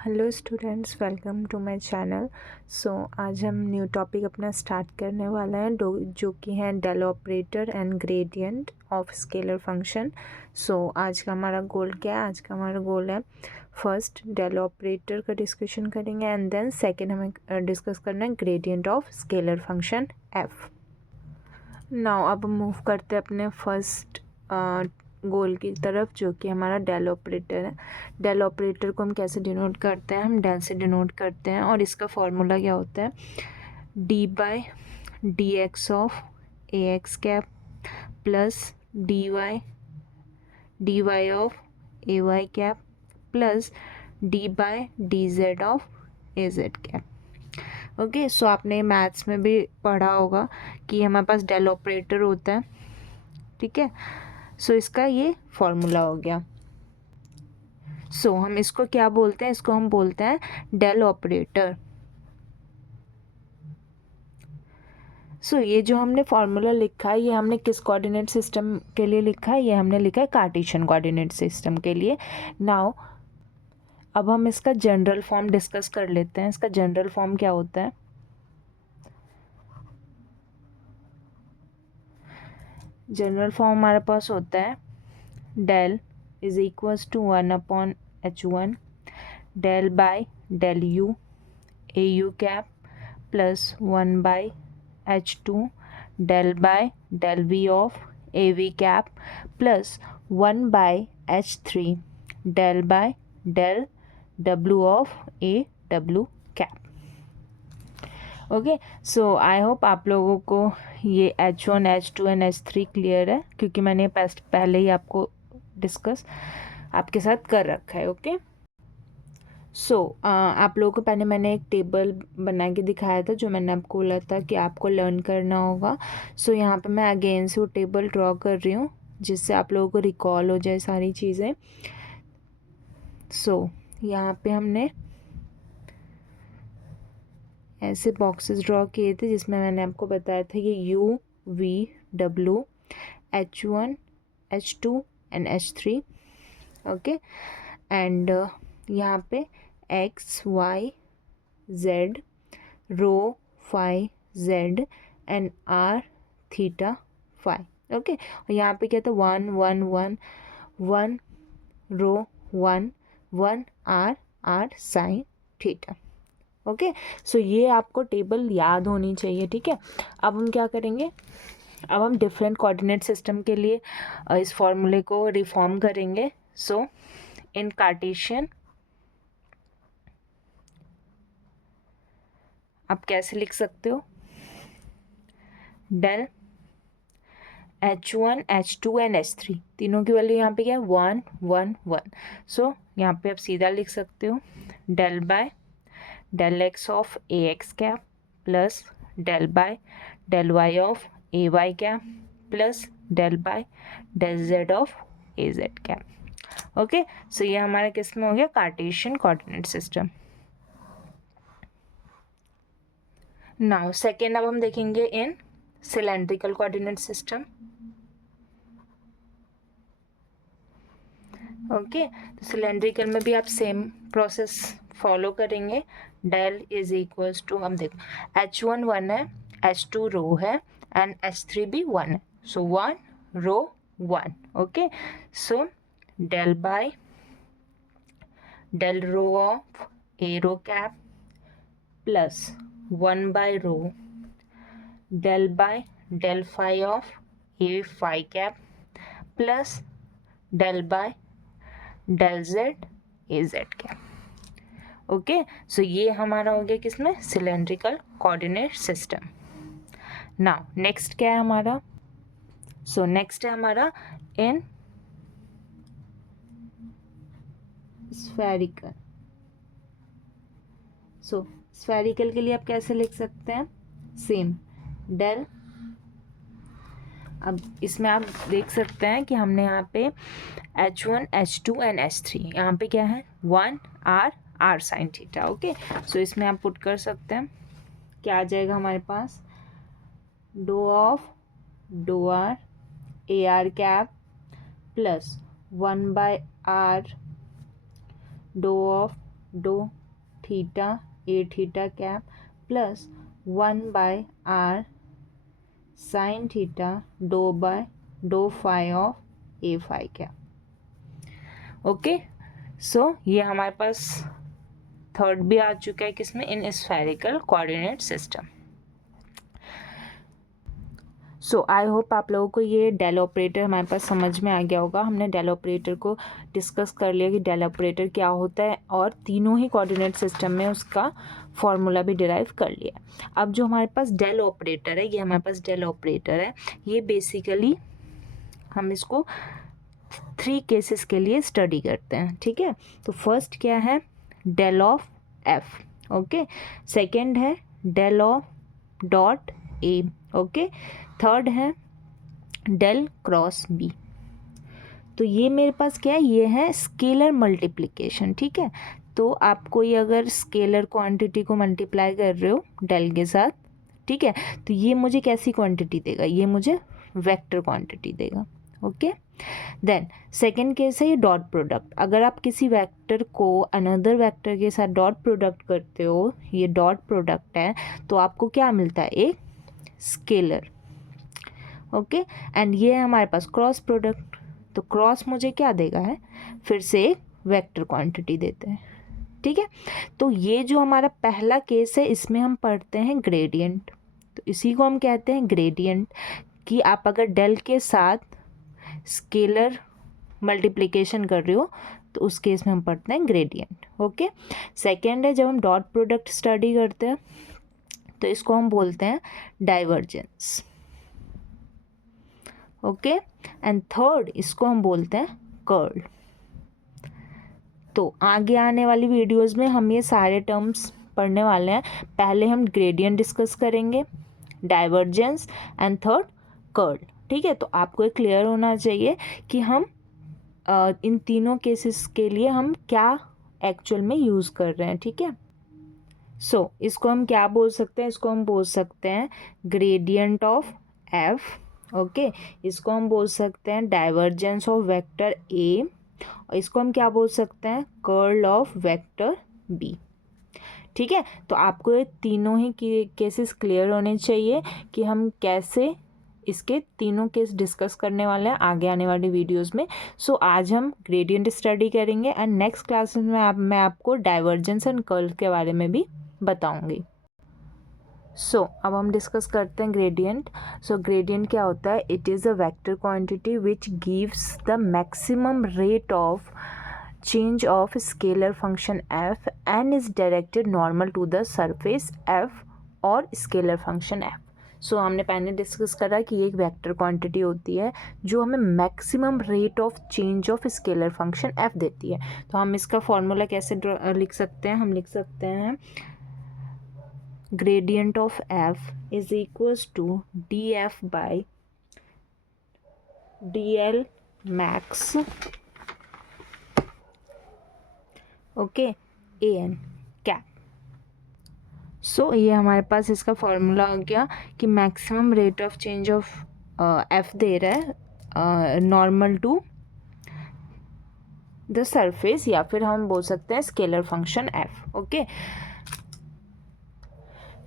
Hello students, welcome to my channel. आज हम new topic अपना स्टार्ट करने वाला है जो कि है del operator and gradient of scalar function. आज का हमारा गोल क्या है? आज का हमारा गोल है फर्स्ट डेल ऑपरेटर का डिस्कशन करेंगे एंड देन सेकेंड हमें डिस्कस करना है gradient of scalar function F. Now अब मूव करते हैं अपने फर्स्ट गोल की तरफ, जो कि हमारा डेल ऑपरेटर है। डेल ऑपरेटर को हम कैसे डिनोट करते हैं? हम डेल से डिनोट करते हैं और इसका फॉर्मूला क्या होता है? D by d x of A x cap plus d y of A Y cap plus d by d z of A Z cap. Okay, so आपने मैथ्स में भी पढ़ा होगा कि हमारे पास डेल ऑपरेटर होता है, ठीक है। सो इसका ये फॉर्मूला हो गया। हम इसको क्या बोलते हैं? इसको हम बोलते हैं डेल ऑपरेटर। ये जो हमने फॉर्मूला लिखा है, ये हमने किस कोऑर्डिनेट सिस्टम के लिए लिखा है? ये हमने लिखा है कार्टेशियन कोऑर्डिनेट सिस्टम के लिए। नाउ अब हम इसका जनरल फॉर्म डिस्कस कर लेते हैं। इसका जनरल फॉर्म क्या होता है? जनरल फॉर्म हमारे पास होता है del is equals to 1/h1 del by del U A U cap plus 1/h2 del by del V of A V cap plus 1/h3 del by del W of A W cap. Okay, I hope आप लोगों को ये H1 H2 and H3 clear है, क्योंकि मैंने पहले ही आपको discuss आपके साथ कर रखा है। ओके, आप लोगों को पहले मैंने एक टेबल बना के दिखाया था, जो मैंने आपको बोला था कि आपको लर्न करना होगा। यहाँ पे मैं अगेन से वो टेबल ड्रॉ कर रही हूँ, जिससे आप लोगों को रिकॉल हो जाए सारी चीज़ें। यहाँ पे हमने ऐसे बॉक्सेस ड्रॉ किए थे, जिसमें मैंने आपको बताया था कि U V W H1 H2 and H3। Okay, and यहाँ पे X Y Z rho phi Z and R theta phi. Okay, और यहाँ पे क्या था? 1 1 1 1 rho 1 1 R sine theta. Okay, ये आपको टेबल याद होनी चाहिए, ठीक है। अब हम क्या करेंगे? अब हम डिफरेंट कोऑर्डिनेट सिस्टम के लिए इस फॉर्मूले को रिफॉर्म करेंगे। इन कार्टेशियन आप कैसे लिख सकते हो? Del H1 H2 and H3 तीनों की वैल्यू यहाँ पे क्या है? 1 1 1। यहाँ पे आप सीधा लिख सकते हो del by del X of A x cap plus del by del Y of A Y cap plus del by del Z of A Z cap. Okay, ये हमारा किस में हो गया? Cartesian coordinate system. Now second, अब हम देखेंगे in cylindrical coordinate system. Okay, तो सिलेंड्रिकल में भी आप सेम प्रोसेस फॉलो करेंगे। डेल इज इक्वल्स टू, हम देखो H1 1 है, H2 रो है एंड H3 भी 1 है। 1 rho 1। Okay, del by del rho of A rho cap plus 1 by rho del by del phi of A phi cap plus del by del Z A Z cap. Okay, ये हमारा हो गया किसमें? Cylindrical coordinate system. Now next क्या है हमारा? Next है हमारा इन स्फेरिकल। स्फेरिकल के लिए आप कैसे लिख सकते हैं? Same del. अब इसमें आप देख सकते हैं कि हमने यहाँ पे H1 H2 एंड H3, यहाँ पे क्या है? 1 R साइन थीटा। ओके, इसमें आप पुट कर सकते हैं। क्या आ जाएगा हमारे पास? Do of do r a r cap plus 1/R do of do theta a theta cap plus 1/r sine theta do phi of A phi cap. Okay, so ये हमारे पास थर्ड भी आ चुका है किसमें, in spherical coordinate system. So I hope आप लोगों को ये डेल ऑपरेटर हमारे पास समझ में आ गया होगा। हमने डेल ऑपरेटर को डिस्कस कर लिया कि डेल ऑपरेटर क्या होता है, और तीनों ही कोऑर्डिनेट सिस्टम में उसका फॉर्मूला भी डिराइव कर लिया। अब जो हमारे पास डेल ऑपरेटर है, ये हमारे पास डेल ऑपरेटर है, ये बेसिकली हम इसको 3 केसेस के लिए स्टडी करते हैं, ठीक है। तो फर्स्ट क्या है, del of f, okay. Second है del of dot a, okay. Third है डेल क्रॉस बी। तो ये मेरे पास क्या है, ये है स्केलर मल्टीप्लिकेशन, ठीक है। तो आप कोई अगर स्केलर क्वांटिटी को मल्टीप्लाई कर रहे हो डेल के साथ, ठीक है, तो ये मुझे कैसी क्वांटिटी देगा, ये मुझे वेक्टर क्वांटिटी देगा, ओके। देन सेकेंड केस है ये डॉट प्रोडक्ट। अगर आप किसी वेक्टर को अनदर वेक्टर के साथ डॉट प्रोडक्ट करते हो, ये डॉट प्रोडक्ट है, तो आपको क्या मिलता है, एक स्केलर, ओके। एंड ये है हमारे पास क्रॉस प्रोडक्ट। तो क्रॉस मुझे क्या देगा है, फिर से एक वेक्टर क्वांटिटी देते हैं, ठीक है। तो ये जो हमारा पहला केस है, इसमें हम पढ़ते हैं ग्रेडियंट। तो इसी को हम कहते हैं ग्रेडियंट, कि आप अगर डेल के साथ स्केलर मल्टीप्लिकेशन कर रहे हो तो उस केस में हम पढ़ते हैं ग्रेडियंट, ओके। सेकेंड है जब हम डॉट प्रोडक्ट स्टडी करते हैं, तो इसको हम बोलते हैं डाइवर्जेंस, ओके। एंड थर्ड इसको हम बोलते हैं कर्ल। तो आगे आने वाली वीडियोस में हम ये सारे टर्म्स पढ़ने वाले हैं। पहले हम ग्रेडियंट डिस्कस करेंगे, डाइवर्जेंस एंड थर्ड कर्ल, ठीक है। तो आपको ये क्लियर होना चाहिए कि हम इन तीनों केसेस के लिए हम क्या एक्चुअल में यूज़ कर रहे हैं, ठीक है। सो इसको हम क्या बोल सकते हैं, इसको हम बोल सकते हैं ग्रेडियंट ऑफ एफ, ओके। इसको हम बोल सकते हैं डाइवर्जेंस ऑफ वेक्टर ए, और इसको हम क्या बोल सकते हैं, कर्ल ऑफ वेक्टर बी, ठीक है। तो आपको ये तीनों ही केसेस क्लियर होने चाहिए कि हम कैसे इसके तीनों केस डिस्कस करने वाले हैं आगे आने वाली वीडियोस में। सो आज हम ग्रेडियंट स्टडी करेंगे, एंड नेक्स्ट क्लासेस में मैं आपको डाइवर्जेंस एंड कर्ल के बारे में भी बताऊंगी। सो अब हम डिस्कस करते हैं ग्रेडियंट। सो ग्रेडियंट क्या होता है, it is a vector quantity which gives the maximum rate of change of scalar function f and is directed normal to the surface f और scalar function f। सो हमने पहले डिस्कस करा कि ये एक वेक्टर क्वांटिटी होती है जो हमें maximum rate of change of scalar function f देती है। तो हम इसका फॉर्मूला कैसे लिख सकते हैं, हम लिख सकते हैं gradient of f is equals to df by dl max, okay, a n cap. So ये हमारे पास इसका फॉर्मूला हो गया कि maximum rate of change of f दे रहा है नॉर्मल टू द सरफेस, या फिर हम बोल सकते हैं scalar function F, okay.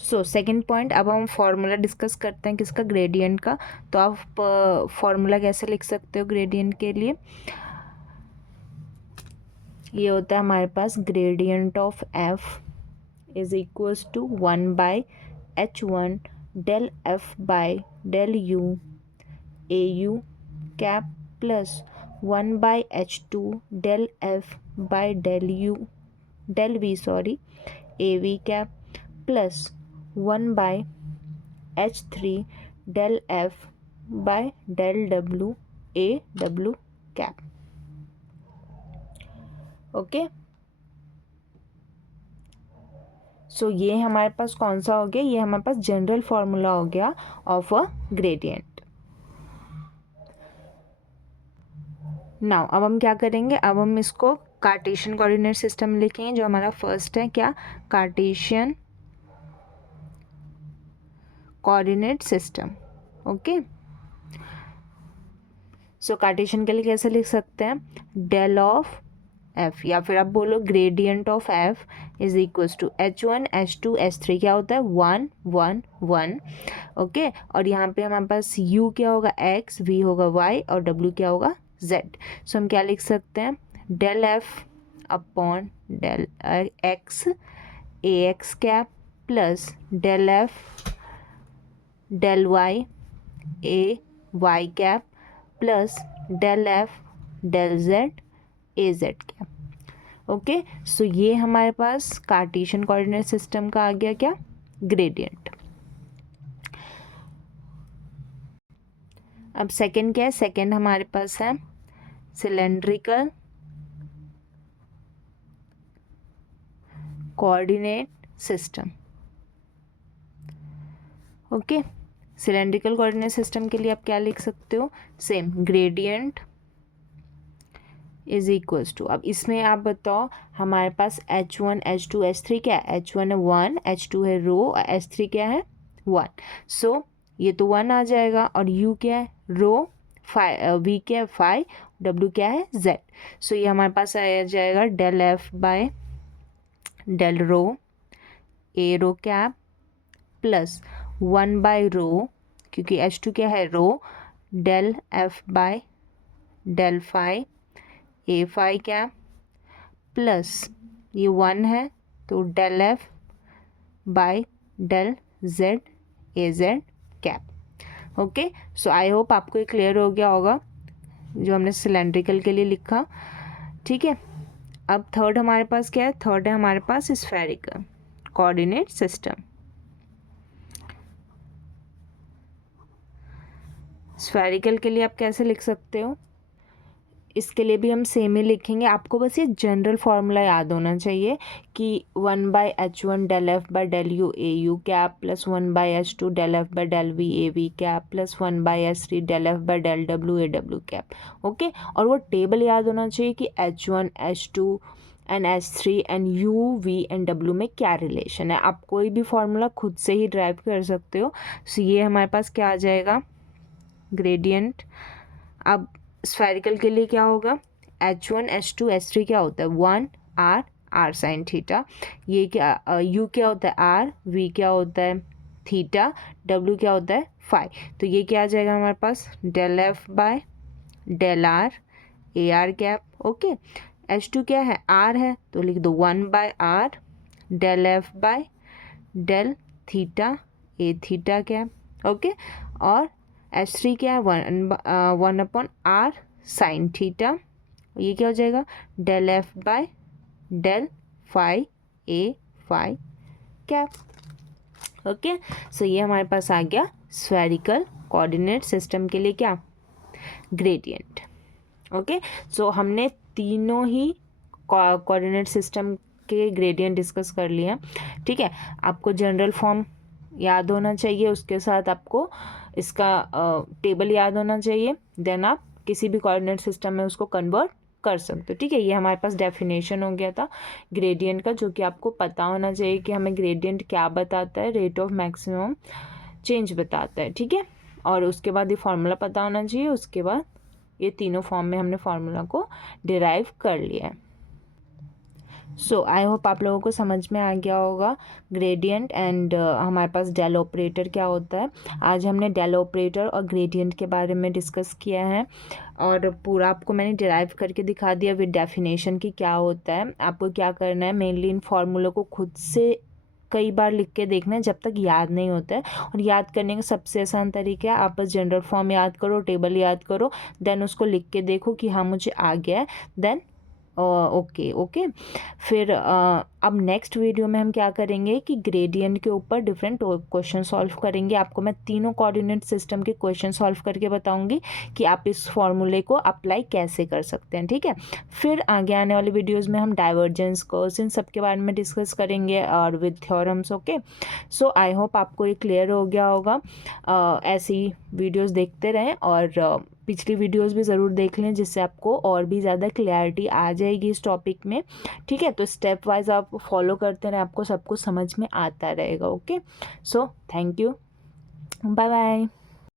So second point, अब हम फॉर्मूला डिस्कस करते हैं किसका, ग्रेडियंट का। तो आप फॉर्मूला कैसे लिख सकते हो ग्रेडियंट के लिए, ये होता है हमारे पास gradient of F is equals to 1/h1 del F by del U A U cap plus 1/h2 del F by del V A V cap plus 1/h3 del F by del W A W cap, okay. So ये हमारे पास कौन सा हो गया, ये हमारे पास general formula हो गया ऑफ अ ग्रेडियंट। नाउ अब हम क्या करेंगे, अब हम इसको कार्टेशियन कोऑर्डिनेट सिस्टम में लिखेंगे। जो हमारा फर्स्ट है क्या, कार्टेशियन कोऑर्डिनेट सिस्टम, ओके। सो कार्टेशियन के लिए कैसे लिख सकते हैं, डेल ऑफ एफ, या फिर आप बोलो gradient of F is equals to H1 H2 H3 क्या होता है 1 1 1। ओके, और यहाँ पे हमारे पास U क्या होगा x, V होगा y और W क्या होगा z। सो हम क्या लिख सकते हैं, del f upon del x a x cap plus del f del y a Y cap plus del f del Z A Z cap. Okay, so ये हमारे पास कार्टेशियन कोऑर्डिनेट सिस्टम का आ गया क्या, ग्रेडियंट। अब सेकंड क्या है, second हमारे पास है cylindrical coordinate system. Okay, cylindrical coordinate system के लिए आप क्या लिख सकते हो, same gradient is equals to, अब इसमें आप बताओ हमारे पास H1 H2 H3 क्या है, H1 है 1, H2 है रो और H3 क्या है 1। सो ये तो 1 आ जाएगा और U क्या है रो, V क्या है 5, W क्या है Z। सो ये हमारे पास आ जाएगा del F by del rho a rho cap plus 1 by rho, क्योंकि H2 क्या है रो, del F by del phi a phi cap plus ये 1 है तो del f by del Z A Z cap. Okay, so I hope आपको ये clear हो गया होगा जो हमने सिलेंड्रिकल के लिए लिखा। ठीक है, अब थर्ड हमारे पास क्या है, थर्ड है हमारे पास स्फेरिकल कोऑर्डिनेट सिस्टम। स्फेरिकल के लिए आप कैसे लिख सकते हो, इसके लिए भी हम सेम ही लिखेंगे। आपको बस ये जनरल फार्मूला याद होना चाहिए कि 1/H1 del F by del U A U cap plus 1/H2 del F by del V A V cap plus 1/H3 del F by del W A W cap. Okay, और वो table याद होना चाहिए कि H1 H2 and H3 and U V and W में क्या relation है। आप कोई भी फार्मूला खुद से ही ड्राइव कर सकते हो। सो ये हमारे पास क्या आ जाएगा, ग्रेडियंट। अब स्फेरिकल के लिए क्या होगा, H1 H2 H3 क्या होता है 1 R R साइन थीटा, ये क्या U क्या होता है R, V क्या होता है थीटा, W क्या होता है फाई। तो ये क्या आ जाएगा हमारे पास del F by del R a r cap. Okay, H2 क्या है R है तो लिख दो 1 by R del F by del theta a theta cap. Okay, और H3 क्या है 1 अपॉन R साइन थीटा, ये क्या हो जाएगा del f by del phi a phi cap. Okay, so ये हमारे पास आ गया स्फेरिकल कोऑर्डिनेट सिस्टम के लिए क्या, ग्रेडियंट। ओके, सो हमने तीनों ही कोऑर्डिनेट सिस्टम के ग्रेडियंट डिस्कस कर लिया। ठीक है, आपको जनरल फॉर्म याद होना चाहिए, उसके साथ आपको इसका टेबल याद होना चाहिए, देन आप किसी भी कोऑर्डिनेट सिस्टम में उसको कन्वर्ट कर सकते हो। ठीक है, ये हमारे पास डेफिनेशन हो गया था ग्रेडियंट का, जो कि आपको पता होना चाहिए कि हमें ग्रेडियंट क्या बताता है, रेट ऑफ मैक्सिमम चेंज बताता है। ठीक है, और उसके बाद ये फार्मूला पता होना चाहिए, उसके बाद ये तीनों फॉर्म में हमने फार्मूला को डिराइव कर लिया है। सो आई होप आप लोगों को समझ में आ गया होगा ग्रेडियंट एंड हमारे पास डेल ऑपरेटर क्या होता है। आज हमने डेल ऑपरेटर और ग्रेडियंट के बारे में डिस्कस किया है और पूरा आपको मैंने डिराइव करके दिखा दिया विद डेफिनेशन की क्या होता है। आपको क्या करना है, मेनली इन फार्मूलों को खुद से कई बार लिख के देखना है जब तक याद नहीं होता है, और याद करने का सबसे आसान तरीका है आप बस जनरल फॉर्म याद करो, टेबल याद करो, देन उसको लिख के देखो कि हाँ मुझे आ गया है, देन ओके। फिर अब नेक्स्ट वीडियो में हम क्या करेंगे कि ग्रेडियंट के ऊपर डिफरेंट क्वेश्चन सॉल्व करेंगे। आपको मैं तीनों कोऑर्डिनेट सिस्टम के क्वेश्चन सॉल्व करके बताऊंगी कि आप इस फॉर्मूले को अप्लाई कैसे कर सकते हैं। ठीक है, फिर आगे आने वाले वीडियोस में हम डाइवर्जेंस कर्व्स इन सब के बारे में डिस्कस करेंगे और with theorems. Okay, so I hope आपको ये क्लियर हो गया होगा। ऐसी वीडियोस देखते रहें और पिछली वीडियोस भी ज़रूर देख लें, जिससे आपको और भी ज़्यादा क्लैरिटी आ जाएगी इस टॉपिक में। ठीक है, तो स्टेप वाइज आप फॉलो करते रहें, आपको सब कुछ समझ में आता रहेगा। Okay, so thank you, bye bye.